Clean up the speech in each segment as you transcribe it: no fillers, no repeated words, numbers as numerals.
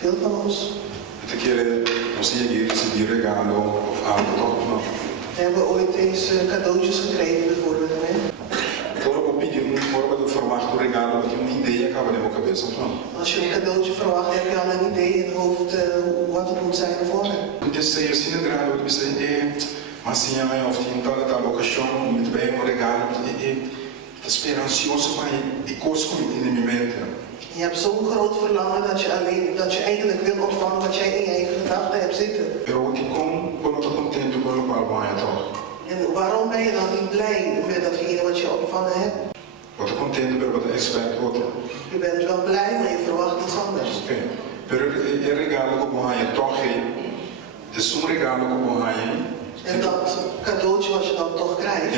Veel van ons. We hebben ooit eens cadeautjes gekregen bijvoorbeeld. Als je een cadeautje verwacht, heb je al een idee in het hoofd wat het moet zijn voor hem. Je hebt zo'n groot verlangen dat je eigenlijk wil ontvangen wat jij in je eigen gedachten hebt zitten. En waarom ben je dan niet blij met datgene wat je ontvangen hebt? Je bent wel blij, maar je verwacht iets anders. En dat cadeautje wat je dan toch krijgt.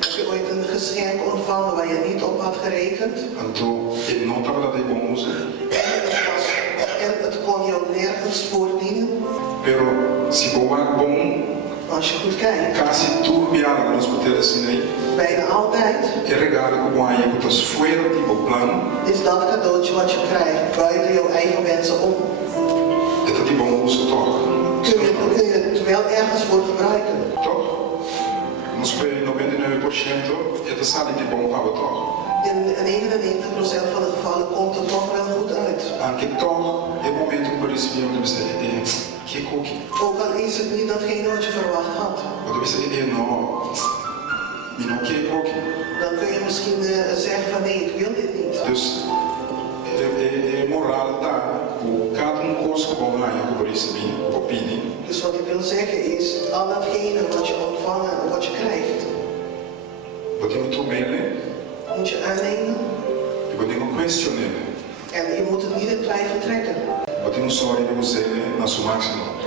Heb je ooit een geschenk ontvangen waar je niet op had gerekend? En het kon je ook nergens voordienen. Als je goed kijkt, bijna altijd is dat cadeautje wat je krijgt buiten jouw eigen wensen om. Kun je het wel ergens voor gebruiken. In 99% van de gevallen komt het toch wel goed uit. Ook al is het niet datgene wat je verwacht had. Dan kun je misschien zeggen van nee, ik wil dit niet. Dus moraal daar, dus wat ik wil zeggen is, al datgene wat je ontvangt en wat je krijgt, moet je aannemen. En je moet het niet in twijfel trekken.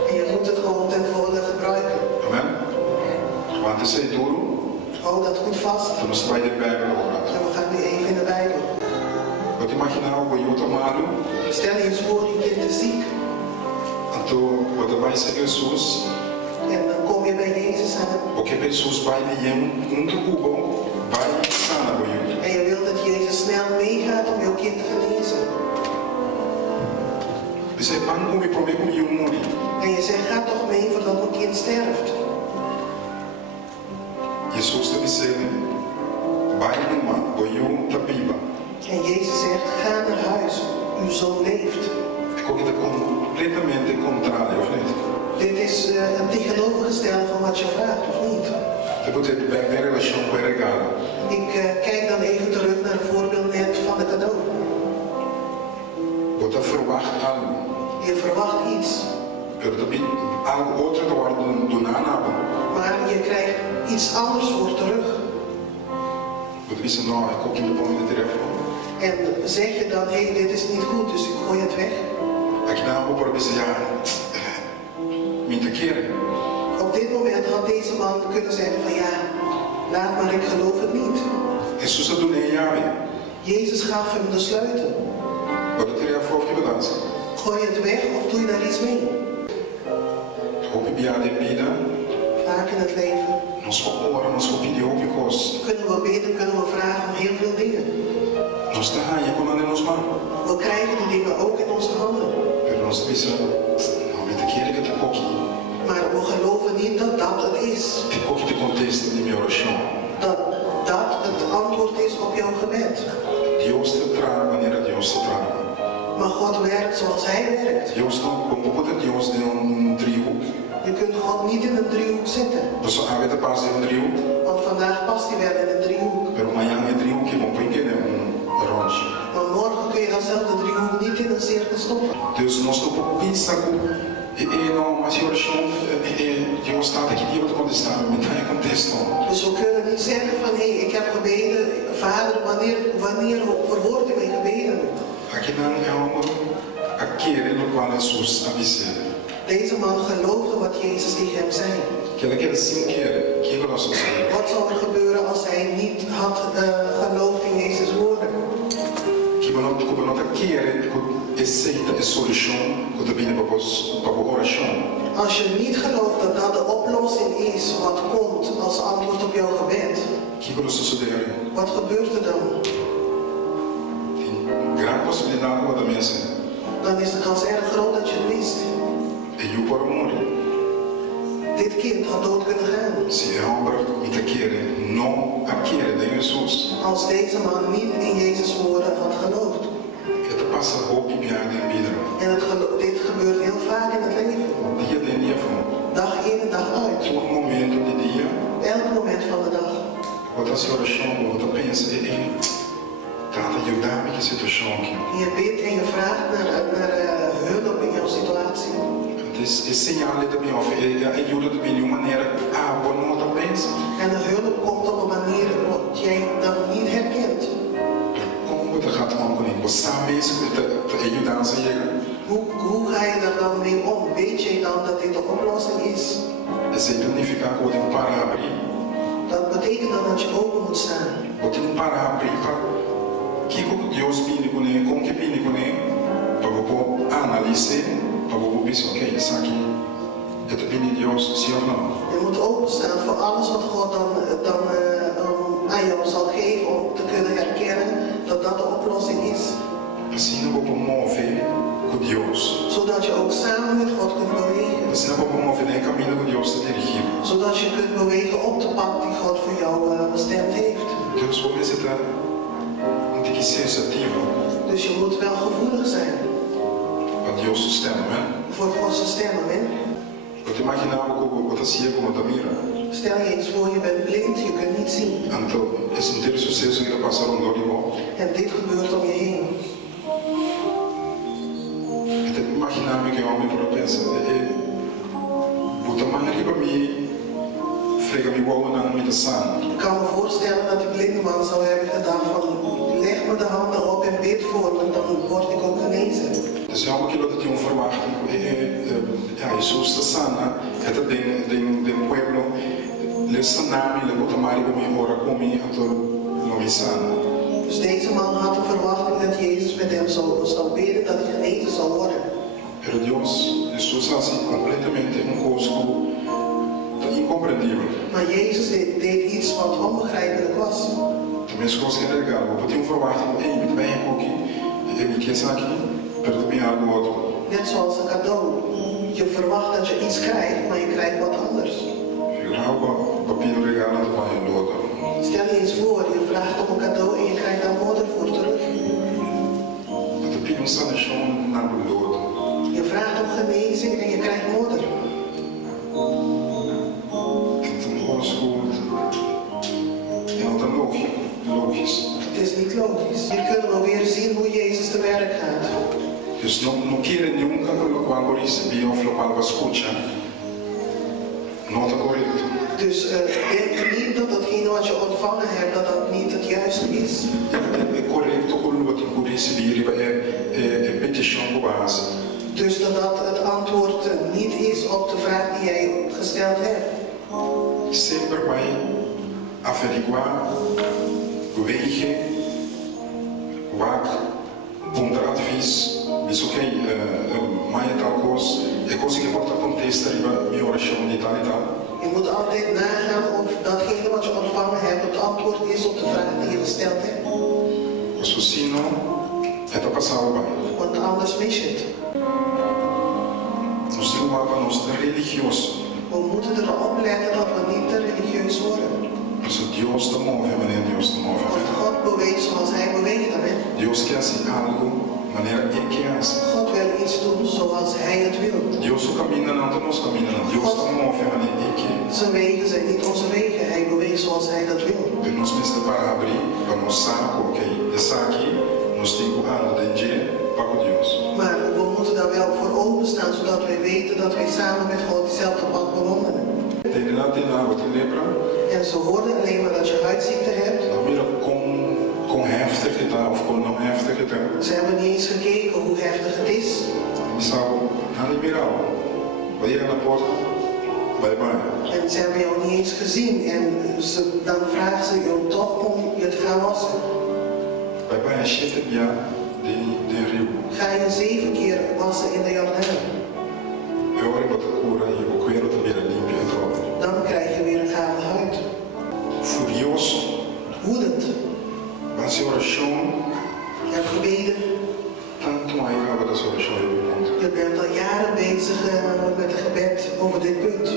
En je moet het gewoon ten volle gebruiken. Amen. Hou dat goed vast. En we gaan nu even in de Bijbel. Stel je eens voor, je kind is ziek. En dan kom je bij Jezus aan. En je wilt dat Jezus snel meegaat om jouw kind te genezen. En je zegt, ga toch mee voordat mijn kind sterft. En Jezus zegt, ga naar huis, uw zoon leeft. Dit is het tegenovergestelde van wat je vraagt, of niet? Ik kijk dan even terug naar het voorbeeld net van de cadeau. Je verwacht iets. Maar je krijgt iets anders voor terug. En zeg je dan, hé, dit is niet goed, dus ik gooi het weg. Op dit moment had deze man kunnen zeggen van ja, laat maar, ik geloof het niet. Jezus gaf hem de sleutel. Gooi het weg of doe je daar iets mee? Vaak in het leven kunnen we bidden, kunnen we vragen om heel veel dingen. We krijgen die dingen ook in onze handen. Maar we geloven niet dat dat het is. Dat dat het antwoord is op jouw gebed. Maar God werkt zoals Hij werkt. Je kunt God niet in een driehoek zetten. Want vandaag past hij wel in een driehoek. Maar morgen kun je datzelfde driehoek niet in een cirkel stoppen. Dus nós estamos pensando Dus we kunnen niet zeggen van hé, ik heb gebeden, Vader, wanneer verhoort u mijn gebeden? Deze man geloofde wat Jezus tegen hem zei. Wat zou er gebeuren als hij niet had geloofd in Jezus' woorden? Als je niet gelooft dat dat de oplossing is wat komt als antwoord op jouw gebed, que coisa suceder? Wat gebeurt er dan? Tem grande possibilidade de uma mesa. Dan is de kans erg groot dat je het mist. E eu por morrer. Dit kind had dood kunnen gaan. Se Albert niet keren, não a querer de Jesus. Als deze man niet in Jezus' woorden had geloofd. Het passa hoop in jaar de vida. En dit gebeurt heel vaak in het leven. Dia de dia van. Dag in en dag uit. Todo momento de dia. Elk moment van de dag. Wat als je oração, wat pensa, trata de ajudar-me que situação aqui. Je bidt en je vraagt naar hulp in jouw situatie. É sinal também, ajuda também de uma maneira, boa nota pensa. En de hulp komt op een manier wat jij dan niet herkent. Como você gaat omgaan? Você sabe isso que te ajudar a chegar? Hoe ga je daar dan mee om? Weet je dan dat dit de oplossing is? Esse identificar que eu tenho que parar abrir. Dat betekent dan dat je open moet staan. Eu tenho que parar abrir para que Deus pede com ele, como que pede com ele, para eu analisar, para eu pensar, ok, isso aqui, é de pedir Deus, sim ou não? Je moet openstaan voor alles wat God dan aan jou zal geven om te kunnen herkennen dat dat de oplossing is. Assim eu vou mover com Deus. Zodat je ook samen met God kunt bewegen. Assim eu vou mover no caminho que Deus te dirigiu. Zodat je kunt bewegen op de pad die God voor jou bestemd heeft. Deus vai me citar, não tem que ser ativo. Dus je moet wel gevoelig zijn. Para Deus sistema, né? Voor Gods stem, amen. Eu te imaginava que eu acontecia como a mira. Stel je eens voor, je bent blind, je kunt niet zien. Então, esse inteiro sucesso que passaram no Oriol. En dit gebeurt om je heen. Eu te imaginava que o homem por pensa, botar mais arriba me, frega me igual na minha sana. Ik kan me voorstellen dat die blinde man zou hebben gedacht van, leg me de handen op en bid voor me, dan word ik ook genezen. Dus ja, maar dat je onverwacht, Jesus te sana, het de pueblo, le sanami, le botar mais arriba me ora comi, ator não me sana. Dus deze man had de verwachting dat Jezus met hem zou bidden, dat hij genezen zou worden. Pero Deus, Jesus assim completamente conosco, incompreendível. Maar Jezus deed iets wat onbegrijpelijk was. Também as coisas que é legal, eu tinha verwachting, met mij aqui, eu me quis aqui, pero também algo outro. Net zoals een cadeau. Je verwacht dat je iets krijgt, maar je krijgt wat anders. Papiro regalo do pai do outro. Stel je eens voor, je vraagt om een cadeau en je krijgt daar modder voor terug. De pino está no chão na do outro. Je vraagt om genezing en je krijgt modder. Logisch. Het is niet logisch. Hier kunnen we weer zien hoe Jezus te werk gaat. Dus não quiere nunca quando recebi ou falar para escuta. Não está correto. Dus denk niet dat datgene wat je ontvangen hebt, dat dat niet het juiste is. É correto quando você receber é petição por base. Dus dat het antwoord niet is op de vraag die jij gesteld hebt. Sempre vai averiguar, wegen, wat, onder advies, is oké, maar tal coisa, é coisa que pode acontecer na minha oração de tal e tal. Je moet altijd nagaan of datgene wat je ontvangen hebt het antwoord is op de vraag die je gesteld hebt. Porque senão, é para passar o bem. Want anders mis je het. Nós temos uma para nós religioso. We moeten erop letten dat we niet te religieus worden. Mas Deus te move, maneira Deus te move. Want God beweegt zoals Hij beweegt, amen. Deus quer assim algo, maneira Ele quer assim. God wil iets doen zoals Hij het wil. Deus não caminha não, nós caminhamos. Deus te move, maneira Ele quer. Zijn wegen zijn niet onze wegen. Hij beweegt zoals Hij dat wil. E nós precisamos para abrir, para mostrar, ok, essa aqui, nós temos que entender para Deus. Maar we moeten daar wel voor openstaan, zodat wij weten dat wij samen met God diezelfde pad bewandelen. Tem nada, te lembra? En ze hoorden alleen maar dat je huidziekte hebt. Não mira com heftig que está, of com não heftig que está. Ze hebben niet eens gekeken hoe heftig het is. Missal, não liberal. Vai ir na porta, bye bye. En ze hebben jou niet eens gezien. En dan vragen ze jou toch om je te gaan wassen. Bye bye, shit, ja, de rio. Ga je 7 keer wassen in de Jordaan. Eu oro para a cura e o coelho também é limpo e todo. Dan krijg je weer een gave huid. Furioso, met een gebed over dit punt.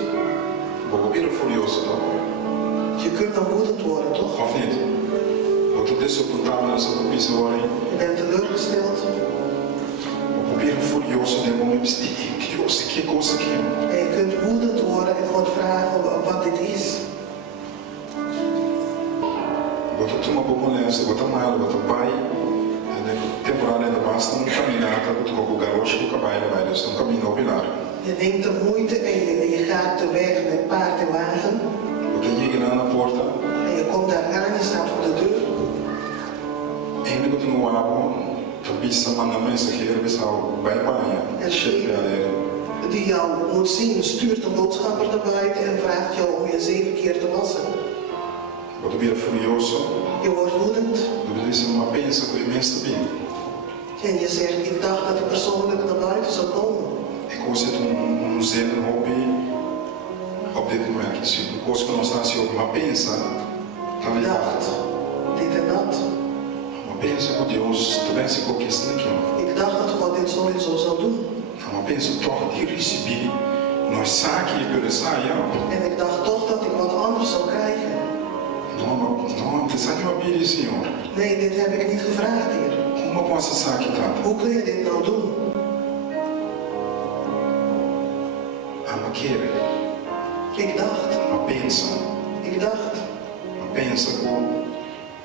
We proberen furioso, toch? Je kunt dan woedend worden, toch? Of niet? Wat het is op een tafel is op een piece worry. Je bent teleurgesteld. We proberen furioso de momento que conseguimos. En je kunt woedend worden en God vragen wat dit is. Wat het uma população, wat een maal, wat een pai, de temporada de basta een caminata, wat ook een garoche die kan bij, dus een camino pilar. Je neemt de moeite en je gaat de weg met paard en wagen. Wat een jegen aan de porta. En je komt daar aan, je staat voor de deur. Eén ding wat een wabo, dat bista man naar mensen geven, is al bij paaien. En Shit, ja, die jou moet zien, stuurt de boodschapper naar buiten en vraagt jou om je 7 keer te wassen. Wat weer furioso. Je wordt woedend. Dat betekent maar pensa que mensen bem. En je zegt, ik dacht dat ik persoonlijk naar buiten zou komen. Ik was het een zen hobby op dit moment. Dus ik was constante op maar pensa. Ik dacht, dit en dat. Maar pensa que Deus também se conquista aqui. Ik dacht dat God dit sowieso zou doen. Maar pensa toch que recebi nós saque pelo saia. En ik dacht toch dat ik wat anders zou krijgen. Não, te saque uma bíblia, Senhor. Nee, dit heb ik niet gevraagd, Heer. Como posso saque tanto? Hoe kun je dit nou doen? Maar querer. Ik dacht, Maar pensa. ik dacht. Maar pensa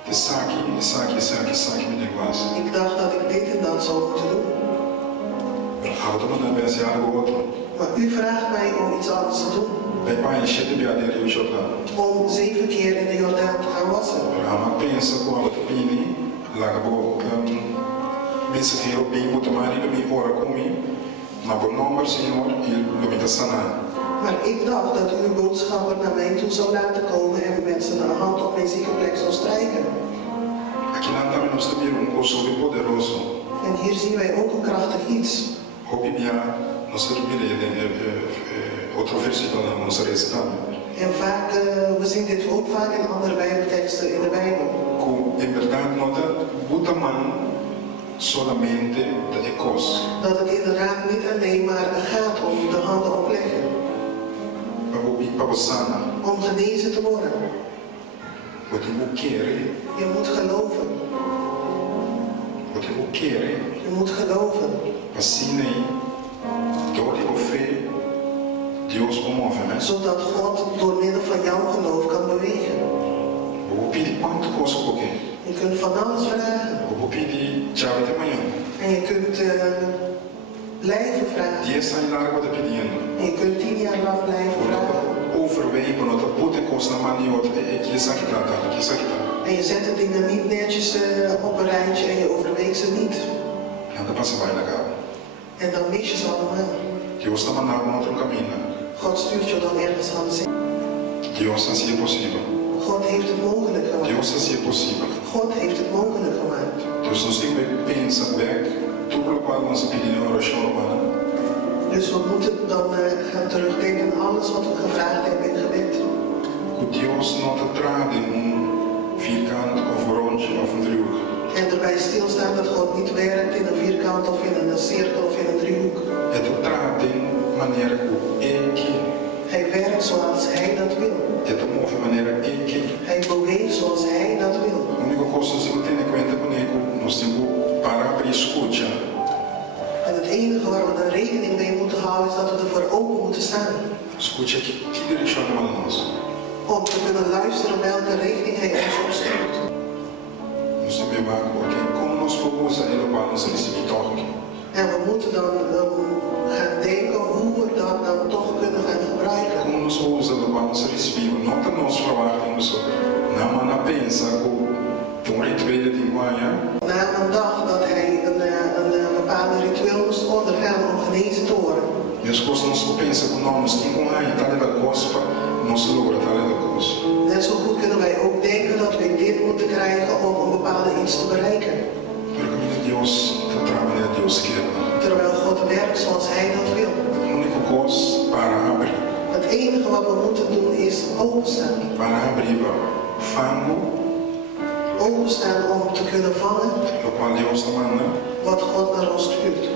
que saque met de glas. Ik dacht dat ik dit en dat zou moeten doen. Houdt me dan best jaar geworden. Maar u vraagt mij om iets anders te doen. Bij pai encher de biadeira e o Jordão. Om 7 keer in de Jordaan te gaan wassen. Rama pensa com a pini, lá acabou pensa que eu bem muito mais do que ora comigo, mas por nome do Senhor ele lo me sana. Maar ik dacht dat uw boodschapper naar mij toe zou laten komen en met zijn hand op mijn zieke plek zou strijken. Aqui lá também nós temos consolo poderoso. En hier zien wij ook een krachtig iets. O Bíblia nós outro versículo na nossa recitada. En vaak, we zien dit ook vaak in andere Bijbelteksten in de Bijbel. In verdade nota butaman solamente de ecos. Dat het inderdaad niet alleen maar gaat om de handen opleggen. Om genezen te worden. Je moet geloven. Je moet geloven. Zodat God door middel van jouw geloof kan bewegen. Je kunt van alles vragen. En je kunt blijven vragen. En je kunt 10 jaar lang blijven vragen. Overwegen dat het boete kost naar manier en je zet de dingen niet netjes op een rijtje en je overweegt ze niet. En dan mis je ze allemaal. God stuurt je dan ergens anders in. God heeft het mogelijk gemaakt. God heeft het mogelijk gemaakt. Dus we moeten dan gaan terugdenken aan alles wat we gevraagd hebben in gebed. En erbij stilstaan dat God niet werkt in een vierkant of in een cirkel of in een driehoek. Hij werkt zoals hij dat wil. Hij beweegt zoals hij dat wil. En het enige waar we dan rekening mee moeten houden is dat we ervoor open moeten staan. Om te kunnen luisteren welke richting hij ons opstuurt. En we moeten dan gaan denken hoe we dat dan toch kunnen gaan gebruiken. Na een dag dat hij een bepaalde ritueel moest ondergaan om genezen te worden. Net zo goed kunnen wij ook denken dat we dit moeten krijgen om een bepaalde iets te bereiken. Terwijl God werkt zoals hij dat wil. Het enige wat we moeten doen is openstaan. Openstaan om te kunnen vangen wat God naar ons stuurt.